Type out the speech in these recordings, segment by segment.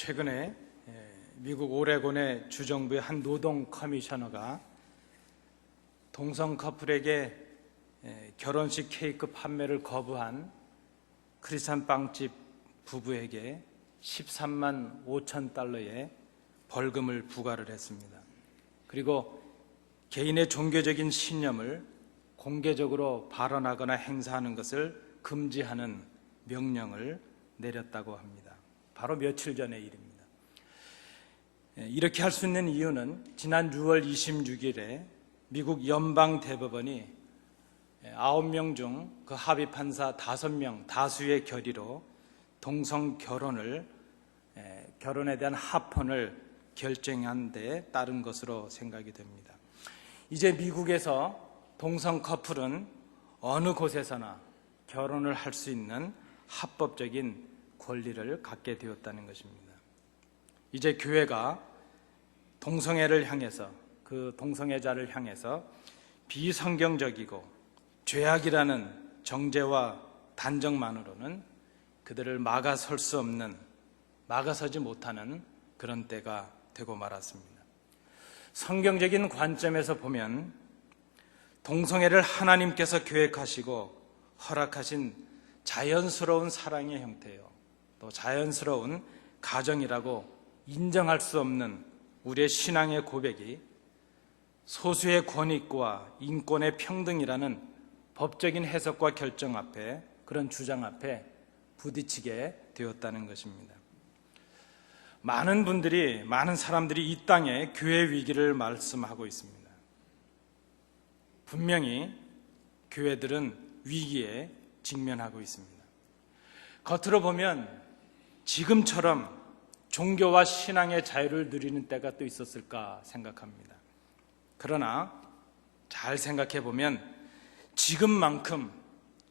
최근에 예, 미국 오레곤의 주정부의 한 노동 커미셔너가 동성 커플에게 예, 결혼식 케이크 판매를 거부한 크리스찬 빵집 부부에게 13만 5천 달러의 벌금을 부과를 했습니다. 그리고 개인의 종교적인 신념을 공개적으로 발언하거나 행사하는 것을 금지하는 명령을 내렸다고 합니다. 바로 며칠 전의 일입니다. 예, 이렇게 할 수 있는 이유는 지난 6월 26일에 미국 연방 대법원이 9명 중 그 합의 판사 5명 다수의 결의로 동성 결혼을 예, 결혼에 대한 합헌을 결정한 데 따른 것으로 생각이 됩니다. 이제 미국에서 동성 커플은 어느 곳에서나 결혼을 할 수 있는 합법적인 권리를 갖게 되었다는 것입니다. 이제 교회가 동성애를 향해서 그 동성애자를 향해서 비성경적이고 죄악이라는 정죄와 단정만으로는 그들을 막아설 수 없는 막아서지 못하는 그런 때가 되고 말았습니다. 성경적인 관점에서 보면 동성애를 하나님께서 계획하시고 허락하신 자연스러운 사랑의 형태요. 또 자연스러운 가정이라고 인정할 수 없는 우리의 신앙의 고백이 소수의 권익과 인권의 평등이라는 법적인 해석과 결정 앞에 그런 주장 앞에 부딪히게 되었다는 것입니다. 많은 분들이 많은 사람들이 이 땅에 교회 위기를 말씀하고 있습니다. 분명히 교회들은 위기에 직면하고 있습니다. 겉으로 보면 지금처럼 종교와 신앙의 자유를 누리는 때가 또 있었을까 생각합니다. 그러나 잘 생각해 보면 지금만큼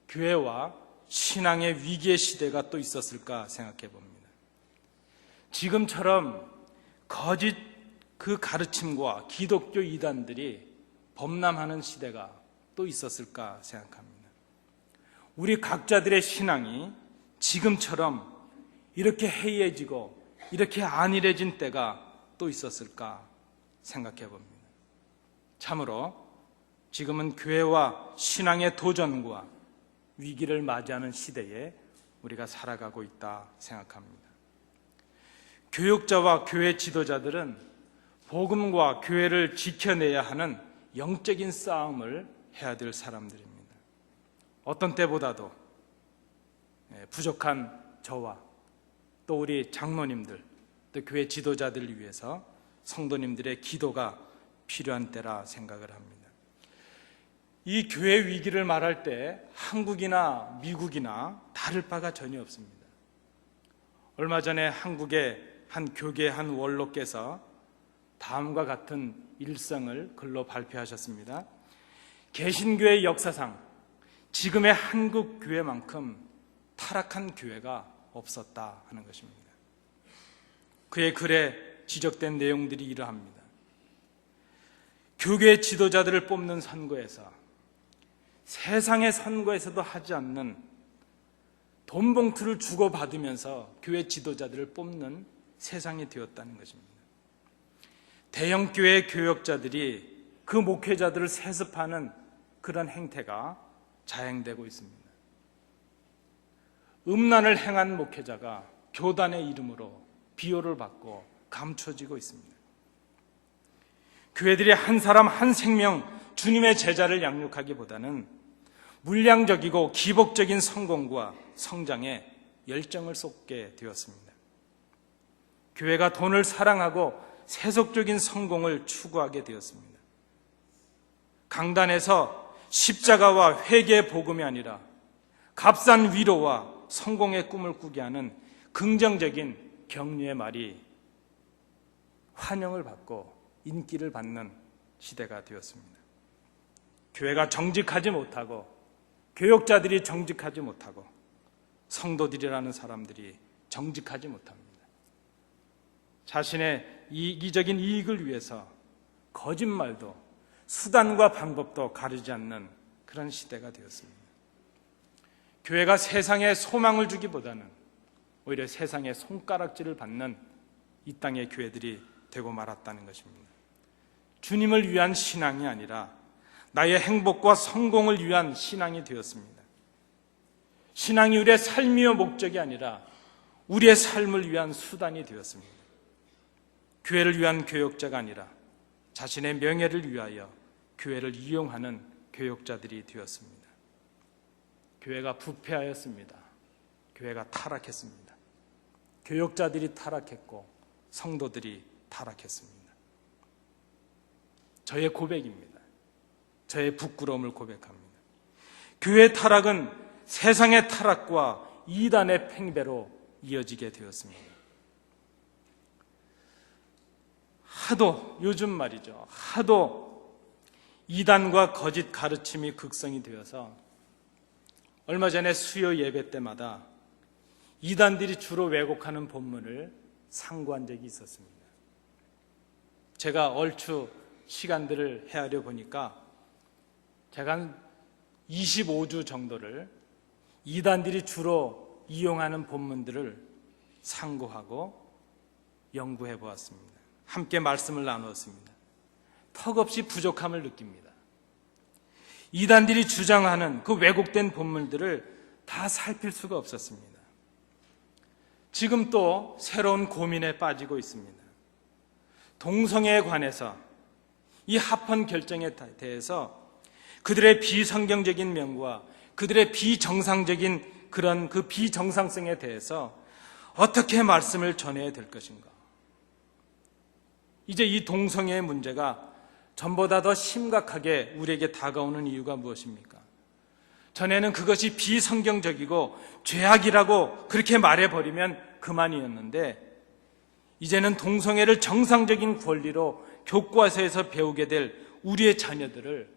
교회와 신앙의 위기의 시대가 또 있었을까 생각해 봅니다. 지금처럼 거짓 그 가르침과 기독교 이단들이 범람하는 시대가 또 있었을까 생각합니다. 우리 각자들의 신앙이 지금처럼 이렇게 해이해지고 이렇게 안일해진 때가 또 있었을까 생각해 봅니다. 참으로 지금은 교회와 신앙의 도전과 위기를 맞이하는 시대에 우리가 살아가고 있다 생각합니다. 교육자와 교회 지도자들은 복음과 교회를 지켜내야 하는 영적인 싸움을 해야 될 사람들입니다. 어떤 때보다도 예, 부족한 저와 또 우리 장로님들, 또 교회 지도자들을 위해서 성도님들의 기도가 필요한 때라 생각을 합니다. 이 교회 위기를 말할 때 한국이나 미국이나 다를 바가 전혀 없습니다. 얼마 전에 한국의 한 교계 한 원로께서 다음과 같은 일성을 글로 발표하셨습니다. 개신교의 역사상 지금의 한국 교회만큼 타락한 교회가 없었다 하는 것입니다. 그의 글에 지적된 내용들이 이러합니다. 교계 지도자들을 뽑는 선거에서 세상의 선거에서도 하지 않는 돈 봉투를 주고받으면서 교회 지도자들을 뽑는 세상이 되었다는 것입니다. 대형 교회 교역자들이 그 목회자들을 세습하는 그런 행태가 자행되고 있습니다. 음란을 행한 목회자가 교단의 이름으로 비호를 받고 감춰지고 있습니다. 교회들이 한 사람 한 생명 주님의 제자를 양육하기보다는 물량적이고 기복적인 성공과 성장에 열정을 쏟게 되었습니다. 교회가 돈을 사랑하고 세속적인 성공을 추구하게 되었습니다. 강단에서 십자가와 회개의 복음이 아니라 값싼 위로와 성공의 꿈을 꾸게 하는 긍정적인 격려의 말이 환영을 받고 인기를 받는 시대가 되었습니다. 교회가 정직하지 못하고 교역자들이 정직하지 못하고 성도들이라는 사람들이 정직하지 못합니다. 자신의 이기적인 이익을 위해서 거짓말도 수단과 방법도 가리지 않는 그런 시대가 되었습니다. 교회가 세상에 소망을 주기보다는 오히려 세상에 손가락질을 받는 이 땅의 교회들이 되고 말았다는 것입니다. 주님을 위한 신앙이 아니라 나의 행복과 성공을 위한 신앙이 되었습니다. 신앙이 우리의 삶이요 목적이 아니라 우리의 삶을 위한 수단이 되었습니다. 교회를 위한 교역자가 아니라 자신의 명예를 위하여 교회를 이용하는 교역자들이 되었습니다. 교회가 부패하였습니다. 교회가 타락했습니다. 교역자들이 타락했고 성도들이 타락했습니다. 저의 고백입니다. 저의 부끄러움을 고백합니다. 교회 타락은 세상의 타락과 이단의 팽배로 이어지게 되었습니다. 하도 요즘 말이죠. 하도 이단과 거짓 가르침이 극성이 되어서 얼마 전에 수요 예배 때마다 이단들이 주로 왜곡하는 본문을 상고한 적이 있었습니다. 제가 얼추 시간들을 헤아려 보니까 제가 한 25주 정도를 이단들이 주로 이용하는 본문들을 상고하고 연구해 보았습니다. 함께 말씀을 나누었습니다. 턱없이 부족함을 느낍니다. 이단들이 주장하는 그 왜곡된 본문들을 다 살필 수가 없었습니다. 지금 또 새로운 고민에 빠지고 있습니다. 동성애에 관해서 이 합헌 결정에 대해서 그들의 비성경적인 면과 그들의 비정상적인 그런 그 비정상성에 대해서 어떻게 말씀을 전해야 될 것인가? 이제 이 동성애의 문제가 전보다 더 심각하게 우리에게 다가오는 이유가 무엇입니까? 전에는 그것이 비성경적이고 죄악이라고 그렇게 말해버리면 그만이었는데 이제는 동성애를 정상적인 권리로 교과서에서 배우게 될 우리의 자녀들을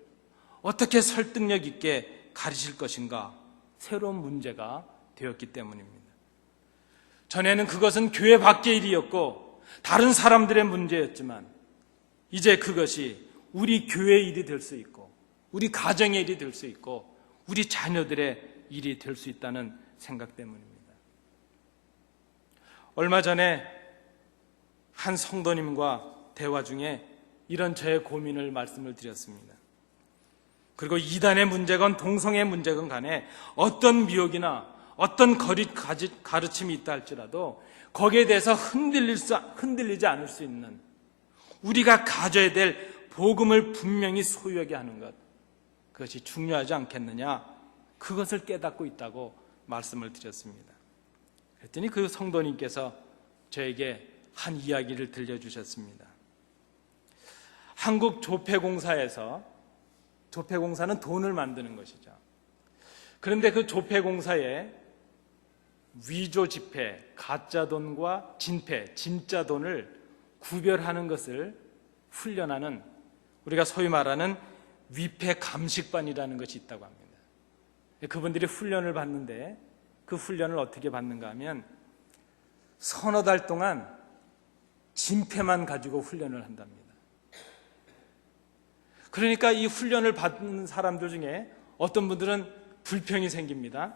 어떻게 설득력 있게 가르칠 것인가 새로운 문제가 되었기 때문입니다. 전에는 그것은 교회 밖의 일이었고 다른 사람들의 문제였지만 이제 그것이 우리 교회의 일이 될 수 있고 우리 가정의 일이 될 수 있고 우리 자녀들의 일이 될 수 있다는 생각 때문입니다. 얼마 전에 한 성도님과 대화 중에 이런 저의 고민을 말씀을 드렸습니다. 그리고 이단의 문제건 동성의 문제건 간에 어떤 미혹이나 어떤 거리 가르침이 있다 할지라도 거기에 대해서 흔들릴 수, 흔들리지 않을 수 있는 우리가 가져야 될 복음을 분명히 소유하게 하는 것 그것이 중요하지 않겠느냐 그것을 깨닫고 있다고 말씀을 드렸습니다. 그랬더니 그 성도님께서 저에게 한 이야기를 들려주셨습니다. 한국 조폐공사에서 조폐공사는 돈을 만드는 것이죠. 그런데 그 조폐공사에 위조 지폐, 가짜 돈과 진폐, 진짜 돈을 구별하는 것을 훈련하는 우리가 소위 말하는 위폐 감식반이라는 것이 있다고 합니다. 그분들이 훈련을 받는데 그 훈련을 어떻게 받는가 하면 서너 달 동안 진폐만 가지고 훈련을 한답니다. 그러니까 이 훈련을 받는 사람들 중에 어떤 분들은 불평이 생깁니다.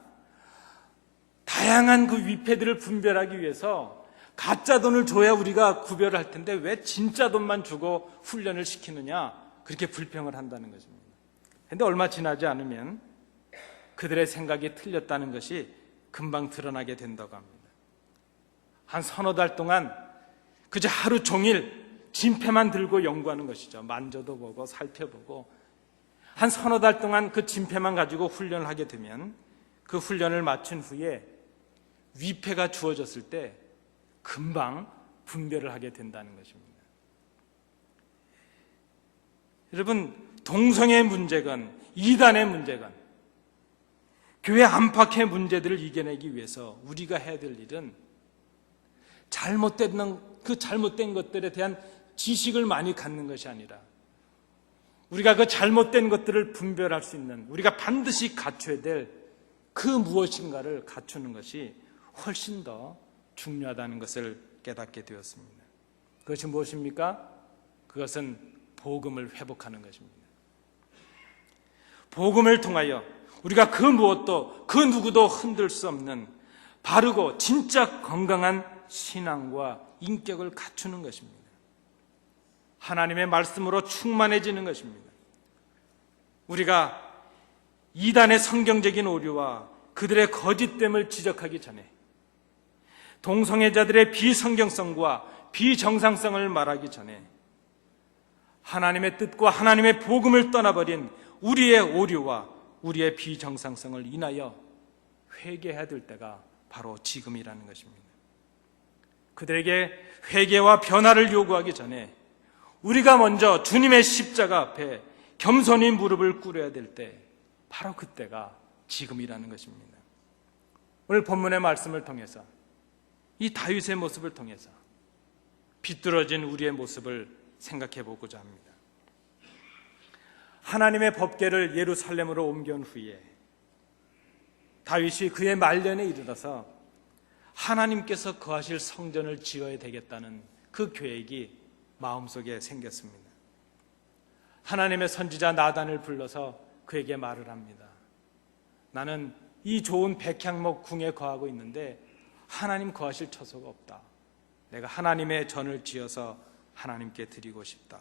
다양한 그 위패들을 분별하기 위해서 가짜 돈을 줘야 우리가 구별을 할 텐데 왜 진짜 돈만 주고 훈련을 시키느냐 그렇게 불평을 한다는 것입니다. 그런데 얼마 지나지 않으면 그들의 생각이 틀렸다는 것이 금방 드러나게 된다고 합니다. 한 서너 달 동안 그저 하루 종일 진패만 들고 연구하는 것이죠. 만져도 보고 살펴보고 한 서너 달 동안 그 진패만 가지고 훈련을 하게 되면 그 훈련을 마친 후에 위패가 주어졌을 때 금방 분별을 하게 된다는 것입니다. 여러분 동성의 문제건 이단의 문제건 교회 안팎의 문제들을 이겨내기 위해서 우리가 해야 될 일은 잘못된 그 잘못된 것들에 대한 지식을 많이 갖는 것이 아니라 우리가 그 잘못된 것들을 분별할 수 있는 우리가 반드시 갖춰야 될 그 무엇인가를 갖추는 것이 훨씬 더 중요하다는 것을 깨닫게 되었습니다. 그것이 무엇입니까? 그것은 복음을 회복하는 것입니다. 복음을 통하여 우리가 그 무엇도 그 누구도 흔들 수 없는 바르고 진짜 건강한 신앙과 인격을 갖추는 것입니다. 하나님의 말씀으로 충만해지는 것입니다. 우리가 이단의 성경적인 오류와 그들의 거짓됨을 지적하기 전에 동성애자들의 비성경성과 비정상성을 말하기 전에 하나님의 뜻과 하나님의 복음을 떠나버린 우리의 오류와 우리의 비정상성을 인하여 회개해야 될 때가 바로 지금이라는 것입니다. 그들에게 회개와 변화를 요구하기 전에 우리가 먼저 주님의 십자가 앞에 겸손히 무릎을 꿇어야 될 때 바로 그때가 지금이라는 것입니다. 오늘 본문의 말씀을 통해서 이 다윗의 모습을 통해서 비뚤어진 우리의 모습을 생각해 보고자 합니다. 하나님의 법궤를 예루살렘으로 옮겨온 후에 다윗이 그의 말년에 이르러서 하나님께서 거하실 성전을 지어야 되겠다는 그 계획이 마음속에 생겼습니다. 하나님의 선지자 나단을 불러서 그에게 말을 합니다. 나는 이 좋은 백향목 궁에 거하고 있는데 하나님 거하실 처소가 없다. 내가 하나님의 전을 지어서 하나님께 드리고 싶다.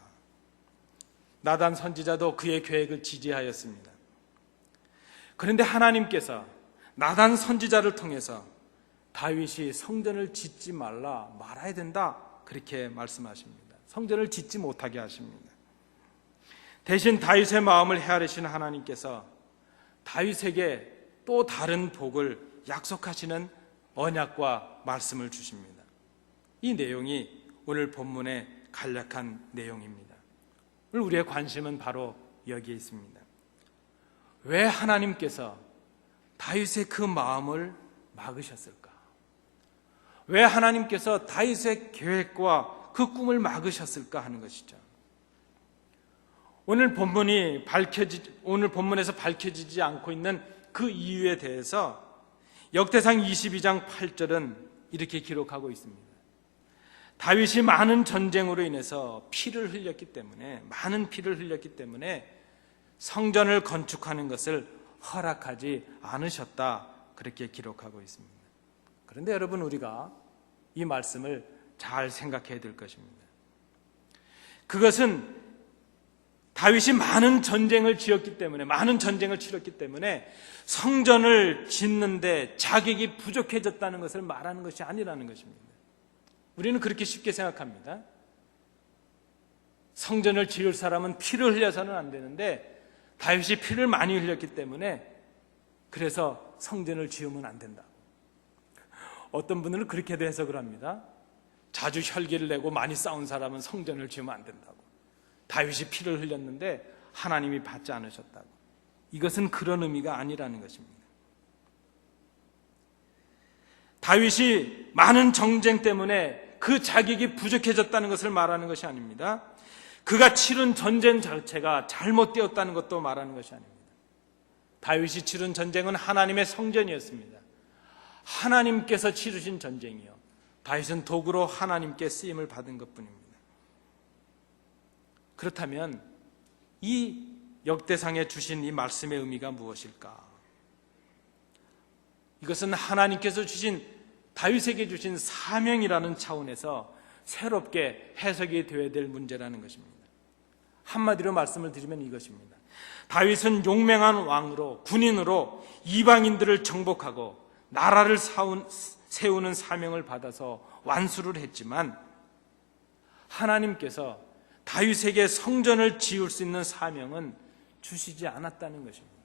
나단 선지자도 그의 계획을 지지하였습니다. 그런데 하나님께서 나단 선지자를 통해서 다윗이 성전을 짓지 말라 말아야 된다 그렇게 말씀하십니다. 성전을 짓지 못하게 하십니다. 대신 다윗의 마음을 헤아리신 하나님께서 다윗에게 또 다른 복을 약속하시는 언약과 말씀을 주십니다. 이 내용이 오늘 본문의 간략한 내용입니다. 오늘 우리의 관심은 바로 여기에 있습니다. 왜 하나님께서 다윗의 그 마음을 막으셨을까? 왜 하나님께서 다윗의 계획과 그 꿈을 막으셨을까 하는 것이죠. 오늘 본문이 밝혀지 오늘 본문에서 밝혀지지 않고 있는 그 이유에 대해서 역대상 22장 8절은 이렇게 기록하고 있습니다. 다윗이 많은 전쟁으로 인해서 피를 흘렸기 때문에 많은 피를 흘렸기 때문에 성전을 건축하는 것을 허락하지 않으셨다 그렇게 기록하고 있습니다. 그런데 여러분 우리가 이 말씀을 잘 생각해야 될 것입니다. 그것은 다윗이 많은 전쟁을 지었기 때문에 많은 전쟁을 치렀기 때문에 성전을 짓는데 자격이 부족해졌다는 것을 말하는 것이 아니라는 것입니다. 우리는 그렇게 쉽게 생각합니다. 성전을 지을 사람은 피를 흘려서는 안 되는데 다윗이 피를 많이 흘렸기 때문에 그래서 성전을 지으면 안 된다. 어떤 분들은 그렇게도 해석을 합니다. 자주 혈기를 내고 많이 싸운 사람은 성전을 지으면 안 된다고. 다윗이 피를 흘렸는데 하나님이 받지 않으셨다고. 이것은 그런 의미가 아니라는 것입니다. 다윗이 많은 정쟁 때문에 그 자격이 부족해졌다는 것을 말하는 것이 아닙니다. 그가 치른 전쟁 자체가 잘못되었다는 것도 말하는 것이 아닙니다. 다윗이 치른 전쟁은 하나님의 성전이었습니다. 하나님께서 치르신 전쟁이요. 다윗은 도구로 하나님께 쓰임을 받은 것 뿐입니다. 그렇다면 이 역대상에 주신 이 말씀의 의미가 무엇일까? 이것은 하나님께서 주신 다윗에게 주신 사명이라는 차원에서 새롭게 해석이 되어야 될 문제라는 것입니다. 한마디로 말씀을 드리면 이것입니다. 다윗은 용맹한 왕으로 군인으로 이방인들을 정복하고 나라를 세우는 사명을 받아서 완수를 했지만 하나님께서 다윗에게 성전을 지을 수 있는 사명은 주시지 않았다는 것입니다.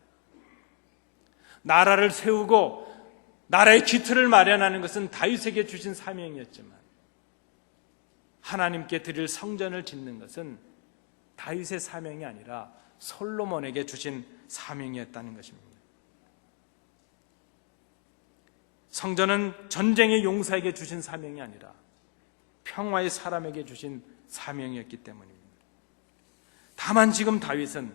나라를 세우고 나라의 기틀을 마련하는 것은 다윗에게 주신 사명이었지만 하나님께 드릴 성전을 짓는 것은 다윗의 사명이 아니라 솔로몬에게 주신 사명이었다는 것입니다. 성전은 전쟁의 용사에게 주신 사명이 아니라 평화의 사람에게 주신 사명이었기 때문입니다. 다만 지금 다윗은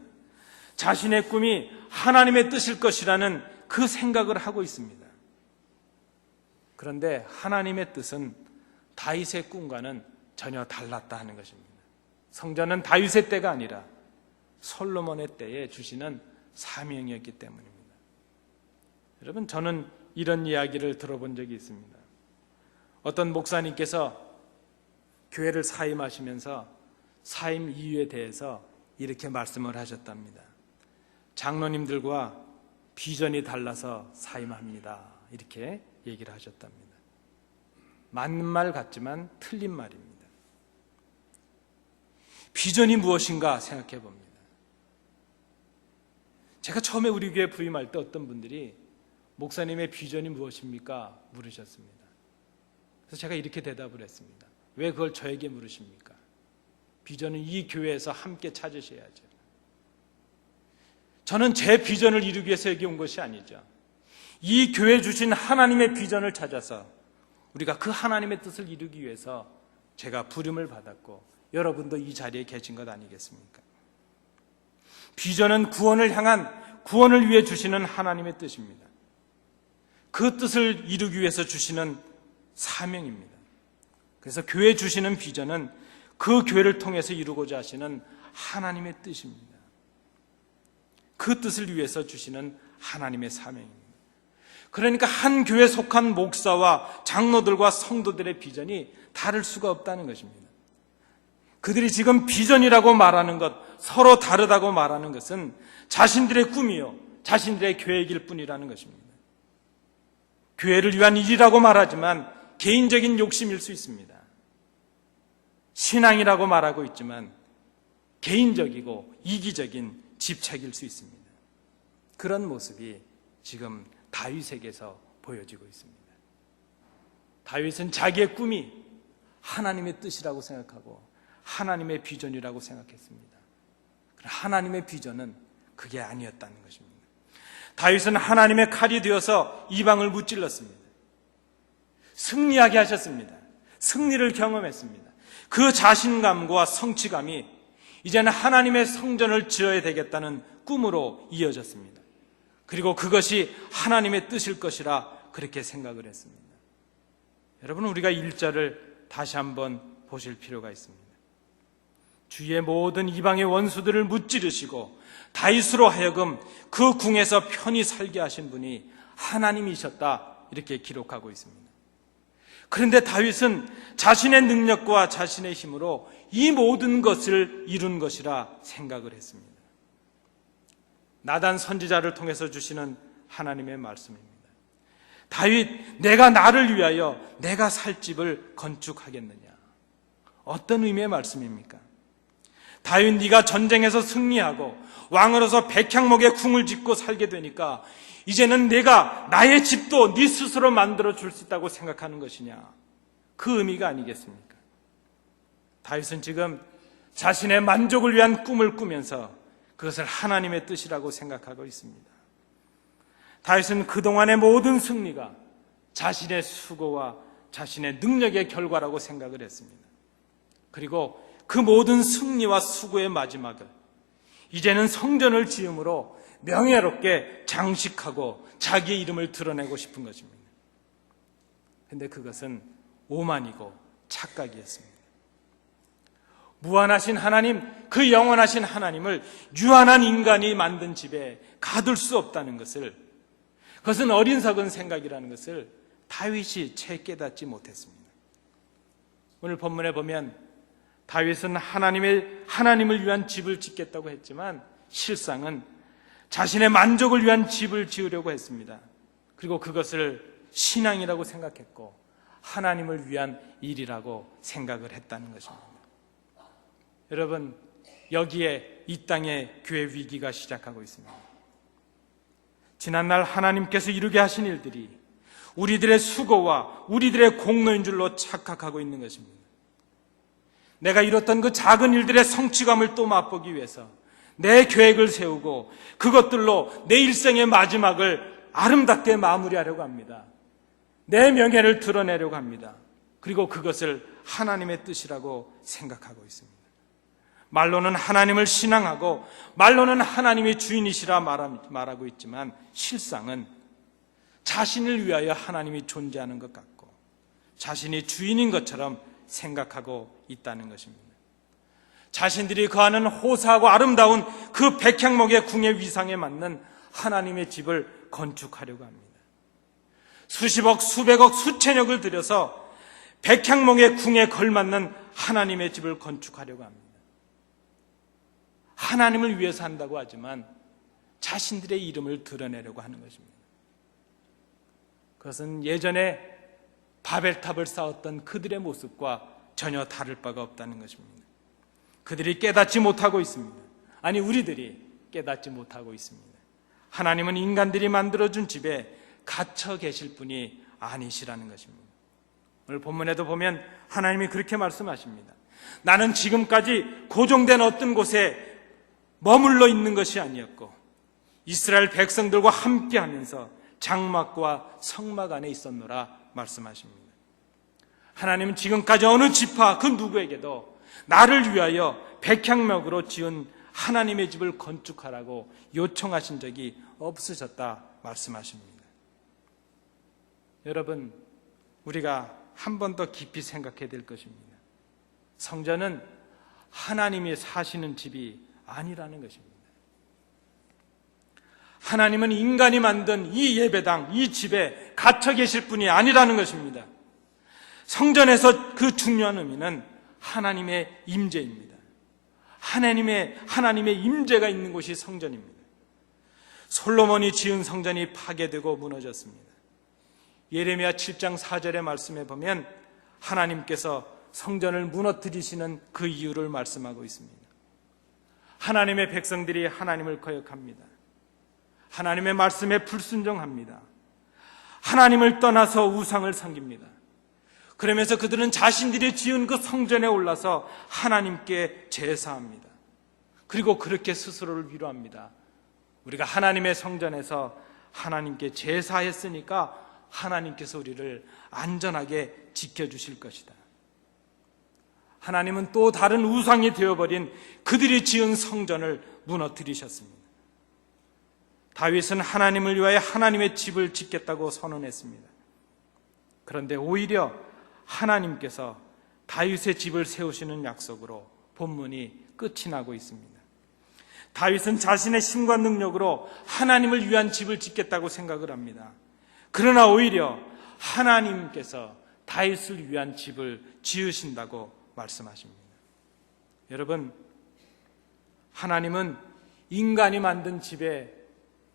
자신의 꿈이 하나님의 뜻일 것이라는 그 생각을 하고 있습니다. 그런데 하나님의 뜻은 다윗의 꿈과는 전혀 달랐다 하는 것입니다. 성전은 다윗의 때가 아니라 솔로몬의 때에 주시는 사명이었기 때문입니다. 여러분 저는 이런 이야기를 들어본 적이 있습니다. 어떤 목사님께서 교회를 사임하시면서 사임 이유에 대해서 이렇게 말씀을 하셨답니다. 장로님들과 비전이 달라서 사임합니다. 이렇게 얘기를 하셨답니다. 맞는 말 같지만 틀린 말입니다. 비전이 무엇인가 생각해 봅니다. 제가 처음에 우리 교회 부임할 때 어떤 분들이 목사님의 비전이 무엇입니까? 물으셨습니다. 그래서 제가 이렇게 대답을 했습니다. 왜 그걸 저에게 물으십니까? 비전은 이 교회에서 함께 찾으셔야죠. 저는 제 비전을 이루기 위해서 여기 온 것이 아니죠. 이 교회 주신 하나님의 비전을 찾아서 우리가 그 하나님의 뜻을 이루기 위해서 제가 부름을 받았고 여러분도 이 자리에 계신 것 아니겠습니까? 비전은 구원을 향한 구원을 위해 주시는 하나님의 뜻입니다. 그 뜻을 이루기 위해서 주시는 사명입니다. 그래서 교회 주시는 비전은 그 교회를 통해서 이루고자 하시는 하나님의 뜻입니다. 그 뜻을 위해서 주시는 하나님의 사명입니다. 그러니까 한 교회에 속한 목사와 장로들과 성도들의 비전이 다를 수가 없다는 것입니다. 그들이 지금 비전이라고 말하는 것, 서로 다르다고 말하는 것은 자신들의 꿈이요, 자신들의 계획일 뿐이라는 것입니다. 교회를 위한 일이라고 말하지만 개인적인 욕심일 수 있습니다. 신앙이라고 말하고 있지만 개인적이고 이기적인 집착일 수 있습니다. 그런 모습이 지금 다윗에게서 보여지고 있습니다. 다윗은 자기의 꿈이 하나님의 뜻이라고 생각하고 하나님의 비전이라고 생각했습니다. 하나님의 비전은 그게 아니었다는 것입니다. 다윗은 하나님의 칼이 되어서 이방을 무찔렀습니다. 승리하게 하셨습니다. 승리를 경험했습니다. 그 자신감과 성취감이 이제는 하나님의 성전을 지어야 되겠다는 꿈으로 이어졌습니다. 그리고 그것이 하나님의 뜻일 것이라 그렇게 생각을 했습니다. 여러분, 우리가 일절을 다시 한번 보실 필요가 있습니다. 주의 모든 이방의 원수들을 무찌르시고 다윗으로 하여금 그 궁에서 편히 살게 하신 분이 하나님이셨다 이렇게 기록하고 있습니다. 그런데 다윗은 자신의 능력과 자신의 힘으로 이 모든 것을 이룬 것이라 생각을 했습니다. 나단 선지자를 통해서 주시는 하나님의 말씀입니다. 다윗, 내가 나를 위하여 내가 살 집을 건축하겠느냐? 어떤 의미의 말씀입니까? 다윗, 네가 전쟁에서 승리하고 왕으로서 백향목의 궁을 짓고 살게 되니까 이제는 내가 나의 집도 네 스스로 만들어 줄 수 있다고 생각하는 것이냐? 그 의미가 아니겠습니까? 다윗은 지금 자신의 만족을 위한 꿈을 꾸면서 그것을 하나님의 뜻이라고 생각하고 있습니다. 다윗은 그동안의 모든 승리가 자신의 수고와 자신의 능력의 결과라고 생각을 했습니다. 그리고 그 모든 승리와 수고의 마지막을 이제는 성전을 지음으로 명예롭게 장식하고 자기의 이름을 드러내고 싶은 것입니다. 근데 그것은 오만이고 착각이었습니다. 무한하신 하나님, 그 영원하신 하나님을 유한한 인간이 만든 집에 가둘 수 없다는 것을 그것은 어린석은 생각이라는 것을 다윗이 채 깨닫지 못했습니다. 오늘 본문에 보면 다윗은 하나님의 하나님을 위한 집을 짓겠다고 했지만 실상은 자신의 만족을 위한 집을 지으려고 했습니다. 그리고 그것을 신앙이라고 생각했고 하나님을 위한 일이라고 생각을 했다는 것입니다. 여러분, 여기에 이 땅의 교회 위기가 시작하고 있습니다. 지난날 하나님께서 이루게 하신 일들이 우리들의 수고와 우리들의 공로인 줄로 착각하고 있는 것입니다. 내가 이뤘던 그 작은 일들의 성취감을 또 맛보기 위해서 내 계획을 세우고 그것들로 내 일생의 마지막을 아름답게 마무리하려고 합니다. 내 명예를 드러내려고 합니다. 그리고 그것을 하나님의 뜻이라고 생각하고 있습니다. 말로는 하나님을 신앙하고 말로는 하나님이 주인이시라 말하고 있지만 실상은 자신을 위하여 하나님이 존재하는 것 같고 자신이 주인인 것처럼 생각하고 있다는 것입니다. 자신들이 거하는 호사하고 아름다운 그 백향목의 궁의 위상에 맞는 하나님의 집을 건축하려고 합니다. 수십억, 수백억, 수천억을 들여서 백향목의 궁에 걸맞는 하나님의 집을 건축하려고 합니다. 하나님을 위해서 한다고 하지만 자신들의 이름을 드러내려고 하는 것입니다. 그것은 예전에 바벨탑을 쌓았던 그들의 모습과 전혀 다를 바가 없다는 것입니다. 그들이 깨닫지 못하고 있습니다. 아니, 우리들이 깨닫지 못하고 있습니다. 하나님은 인간들이 만들어준 집에 갇혀 계실 분이 아니시라는 것입니다. 오늘 본문에도 보면 하나님이 그렇게 말씀하십니다. 나는 지금까지 고정된 어떤 곳에 머물러 있는 것이 아니었고 이스라엘 백성들과 함께 하면서 장막과 성막 안에 있었노라 말씀하십니다. 하나님은 지금까지 어느 지파 그 누구에게도 나를 위하여 백향목으로 지은 하나님의 집을 건축하라고 요청하신 적이 없으셨다 말씀하십니다. 여러분, 우리가 한 번 더 깊이 생각해야 될 것입니다. 성전은 하나님이 사시는 집이 아니라는 것입니다. 하나님은 인간이 만든 이 예배당, 이 집에 갇혀 계실 분이 아니라는 것입니다. 성전에서 그 중요한 의미는 하나님의 임재입니다. 하나님의 하나님의 임재가 있는 곳이 성전입니다. 솔로몬이 지은 성전이 파괴되고 무너졌습니다. 예레미야 7장 4절의 말씀에 보면 하나님께서 성전을 무너뜨리시는 그 이유를 말씀하고 있습니다. 하나님의 백성들이 하나님을 거역합니다. 하나님의 말씀에 불순종합니다. 하나님을 떠나서 우상을 섬깁니다. 그러면서 그들은 자신들이 지은 그 성전에 올라서 하나님께 제사합니다. 그리고 그렇게 스스로를 위로합니다. 우리가 하나님의 성전에서 하나님께 제사했으니까 하나님께서 우리를 안전하게 지켜주실 것이다. 하나님은 또 다른 우상이 되어버린 그들이 지은 성전을 무너뜨리셨습니다. 다윗은 하나님을 위하여 하나님의 집을 짓겠다고 선언했습니다. 그런데 오히려 하나님께서 다윗의 집을 세우시는 약속으로 본문이 끝이 나고 있습니다. 다윗은 자신의 힘과 능력으로 하나님을 위한 집을 짓겠다고 생각을 합니다. 그러나 오히려 하나님께서 다윗을 위한 집을 지으신다고 말씀하십니다. 여러분, 하나님은 인간이 만든 집에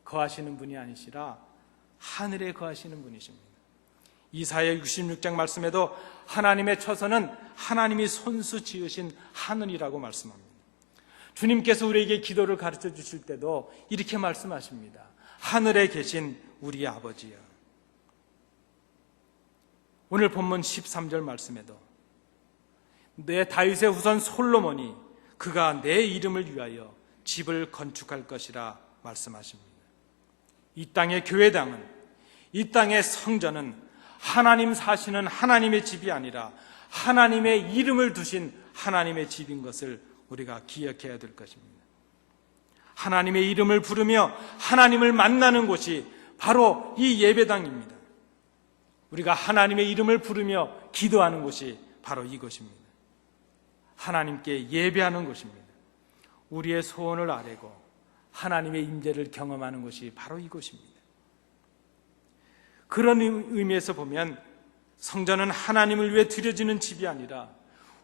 거하시는 분이 아니시라 하늘에 거하시는 분이십니다. 이사야 66장 말씀에도 하나님의 처소는 하나님이 손수 지으신 하늘이라고 말씀합니다. 주님께서 우리에게 기도를 가르쳐 주실 때도 이렇게 말씀하십니다. 하늘에 계신 우리 아버지여. 오늘 본문 13절 말씀에도 내 다윗의 후손 솔로몬이 그가 내 이름을 위하여 집을 건축할 것이라 말씀하십니다. 이 땅의 교회당은 이 땅의 성전은 하나님 사시는 하나님의 집이 아니라 하나님의 이름을 두신 하나님의 집인 것을 우리가 기억해야 될 것입니다. 하나님의 이름을 부르며 하나님을 만나는 곳이 바로 이 예배당입니다. 우리가 하나님의 이름을 부르며 기도하는 곳이 바로 이것입니다. 하나님께 예배하는 곳입니다. 우리의 소원을 아뢰고 하나님의 임재를 경험하는 것이 바로 이곳입니다. 그런 의미에서 보면 성전은 하나님을 위해 드려지는 집이 아니라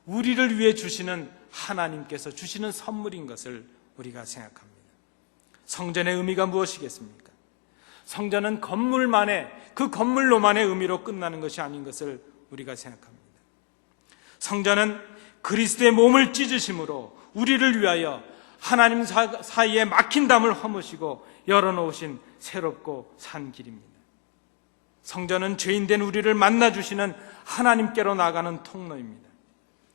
우리를 위해 주시는 하나님께서 주시는 선물인 것을 우리가 생각합니다. 성전의 의미가 무엇이겠습니까? 성전은 건물만의 그 건물로만의 의미로 끝나는 것이 아닌 것을 우리가 생각합니다. 성전은 그리스도의 몸을 찢으심으로 우리를 위하여 하나님 사이에 막힌 담을 허무시고 열어놓으신 새롭고 산 길입니다. 성전은 죄인된 우리를 만나주시는 하나님께로 나가는 통로입니다.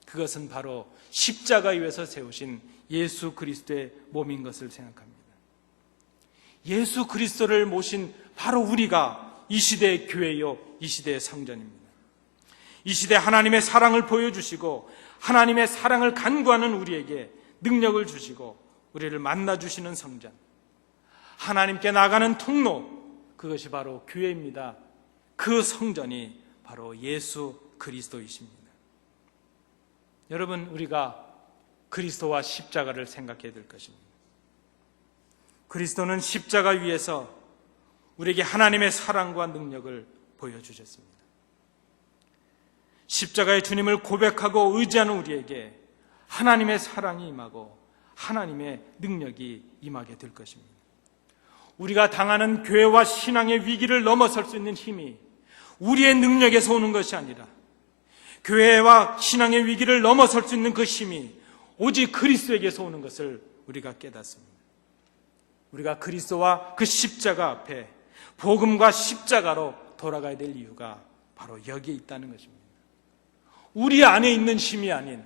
그것은 바로 십자가 위에서 세우신 예수 그리스도의 몸인 것을 생각합니다. 예수 그리스도를 모신 바로 우리가 이 시대의 교회요, 이 시대의 성전입니다. 이 시대 하나님의 사랑을 보여주시고 하나님의 사랑을 간구하는 우리에게 능력을 주시고 우리를 만나 주시는 성전. 하나님께 나가는 통로 그것이 바로 교회입니다. 그 성전이 바로 예수 그리스도이십니다. 여러분 우리가 그리스도와 십자가를 생각해야 될 것입니다. 그리스도는 십자가 위에서 우리에게 하나님의 사랑과 능력을 보여주셨습니다. 십자가의 주님을 고백하고 의지하는 우리에게 하나님의 사랑이 임하고 하나님의 능력이 임하게 될 것입니다. 우리가 당하는 교회와 신앙의 위기를 넘어설 수 있는 힘이 우리의 능력에서 오는 것이 아니라 교회와 신앙의 위기를 넘어설 수 있는 그 힘이 오직 그리스도에게서 오는 것을 우리가 깨닫습니다. 우리가 그리스도와 그 십자가 앞에 복음과 십자가로 돌아가야 될 이유가 바로 여기에 있다는 것입니다. 우리 안에 있는 힘이 아닌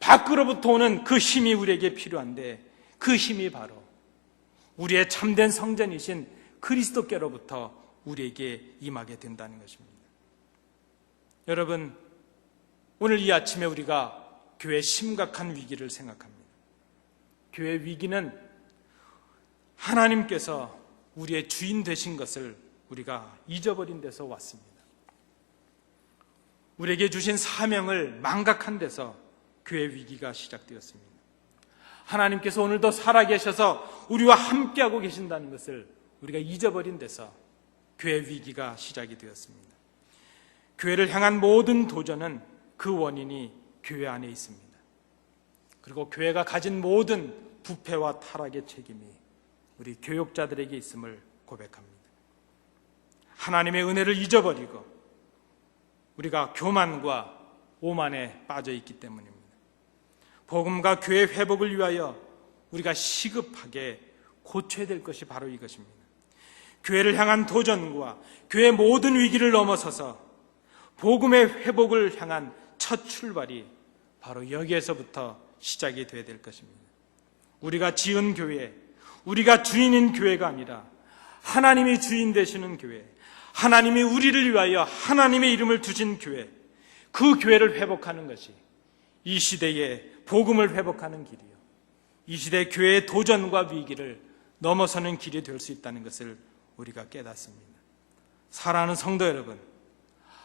밖으로부터 오는 그 힘이 우리에게 필요한데 그 힘이 바로 우리의 참된 성전이신 그리스도께로부터 우리에게 임하게 된다는 것입니다. 여러분, 오늘 이 아침에 우리가 교회 심각한 위기를 생각합니다. 교회 위기는 하나님께서 우리의 주인 되신 것을 우리가 잊어버린 데서 왔습니다. 우리에게 주신 사명을 망각한 데서 교회 위기가 시작되었습니다. 하나님께서 오늘도 살아계셔서 우리와 함께하고 계신다는 것을 우리가 잊어버린 데서 교회 위기가 시작이 되었습니다. 교회를 향한 모든 도전은 그 원인이 교회 안에 있습니다. 그리고 교회가 가진 모든 부패와 타락의 책임이 우리 교육자들에게 있음을 고백합니다. 하나님의 은혜를 잊어버리고 우리가 교만과 오만에 빠져 있기 때문입니다. 복음과 교회 회복을 위하여 우리가 시급하게 고쳐야 될 것이 바로 이것입니다. 교회를 향한 도전과 교회 모든 위기를 넘어서서 복음의 회복을 향한 첫 출발이 바로 여기에서부터 시작이 되어야 될 것입니다. 우리가 지은 교회, 우리가 주인인 교회가 아니라 하나님이 주인 되시는 교회, 하나님이 우리를 위하여 하나님의 이름을 두신 교회, 그 교회를 회복하는 것이 이 시대의 복음을 회복하는 길이요. 이 시대 교회의 도전과 위기를 넘어서는 길이 될 수 있다는 것을 우리가 깨닫습니다. 사랑하는 성도 여러분,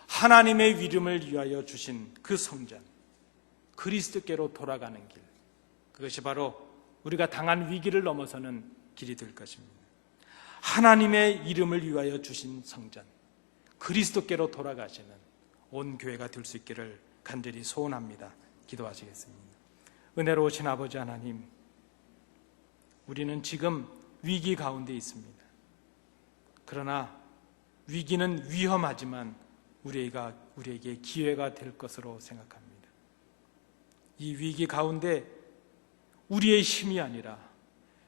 하나님의 이름을 위하여 주신 그 성전, 그리스도께로 돌아가는 길, 그것이 바로 우리가 당한 위기를 넘어서는 길이 될 것입니다. 하나님의 이름을 위하여 주신 성전, 그리스도께로 돌아가시는 온 교회가 될 수 있기를 간절히 소원합니다. 기도하시겠습니다. 은혜로우신 아버지 하나님, 우리는 지금 위기 가운데 있습니다. 그러나 위기는 위험하지만 우리가 우리에게 기회가 될 것으로 생각합니다. 이 위기 가운데 우리의 힘이 아니라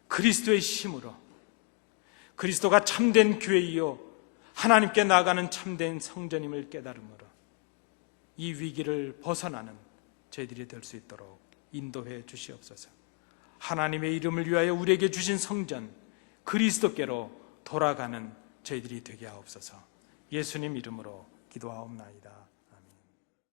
그리스도의 힘으로 그리스도가 참된 교회이요 하나님께 나아가는 참된 성전임을 깨달음으로 이 위기를 벗어나는 저희들이 될 수 있도록 인도해 주시옵소서. 하나님의 이름을 위하여 우리에게 주신 성전 그리스도께로 돌아가는 저희들이 되게 하옵소서. 예수님 이름으로 기도하옵나이다.